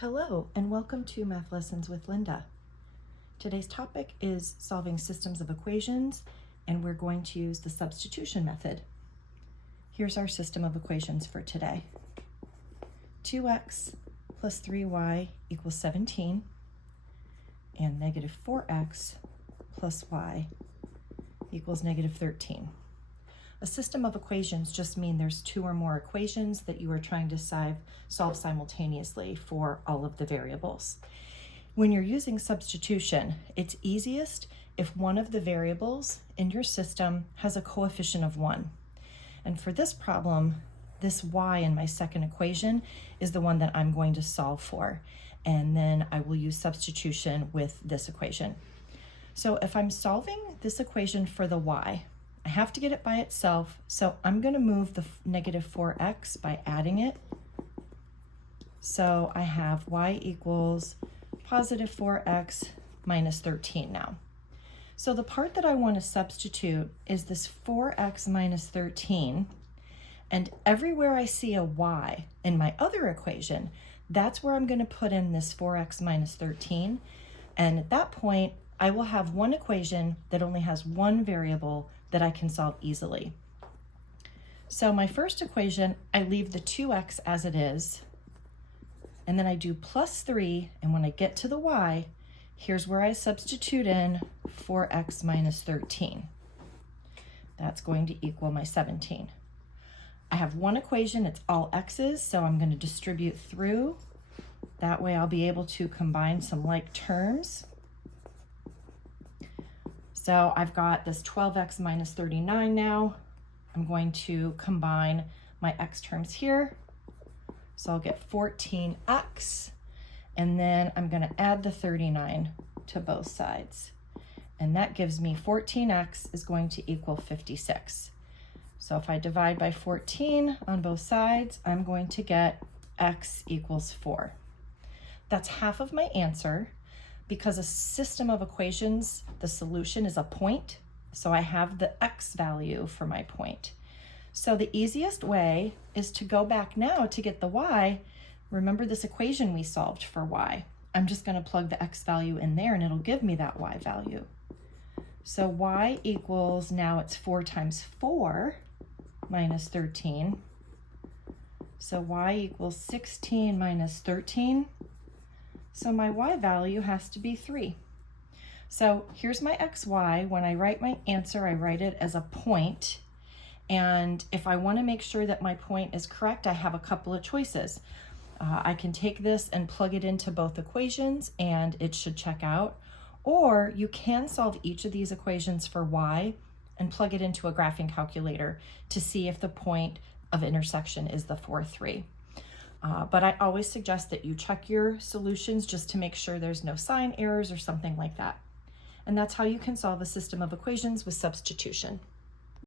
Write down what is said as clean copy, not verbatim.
Hello, and welcome to Math Lessons with Linda. Today's topic is solving systems of equations, and we're going to use the substitution method. Here's our system of equations for today. 2x plus 3y equals 17, and negative 4x plus y equals negative 13. A system of equations just mean there's two or more equations that you are trying to solve simultaneously for all of the variables. When you're using substitution, it's easiest if one of the variables in your system has a coefficient of 1. And for this problem, this y in my second equation is the one that I'm going to solve for. And then I will use substitution with this equation. So if I'm solving this equation for the y, I have to get it by itself, so I'm going to move the negative 4x by adding it. So I have y equals positive 4x minus 13 now. So the part that I want to substitute is this 4x minus 13, and everywhere I see a y in my other equation, that's where I'm going to put in this 4x minus 13, and at that point, I will have one equation that only has one variable that I can solve easily. So my first equation, I leave the 2x as it is, and then I do plus 3, and when I get to the y, here's where I substitute in 4x minus 13. That's going to equal my 17. I have one equation, it's all x's, so I'm going to distribute through. That way I'll be able to combine some like terms. So I've got this 12x minus 39 now. I'm going to combine my x terms here. So I'll get 14x, and then I'm going to add the 39 to both sides. And that gives me 14x is going to equal 56. So if I divide by 14 on both sides, I'm going to get x equals 4. That's half of my answer. Because a system of equations, the solution is a point, so I have the x value for my point. So the easiest way is to go back now to get the y. Remember this equation we solved for y. I'm just going to plug the x value in there and it'll give me that y value. So y equals, now it's 4 times 4 minus 13. So y equals 16 minus 13. So my y value has to be 3. So here's my xy. When I write my answer, I write it as a point. And if I want to make sure that my point is correct, I have a couple of choices. I can take this and plug it into both equations and it should check out. Or you can solve each of these equations for y and plug it into a graphing calculator to see if the point of intersection is the 4, 3. But I always suggest that you check your solutions just to make sure there's no sign errors or something like that. And that's how you can solve a system of equations with substitution.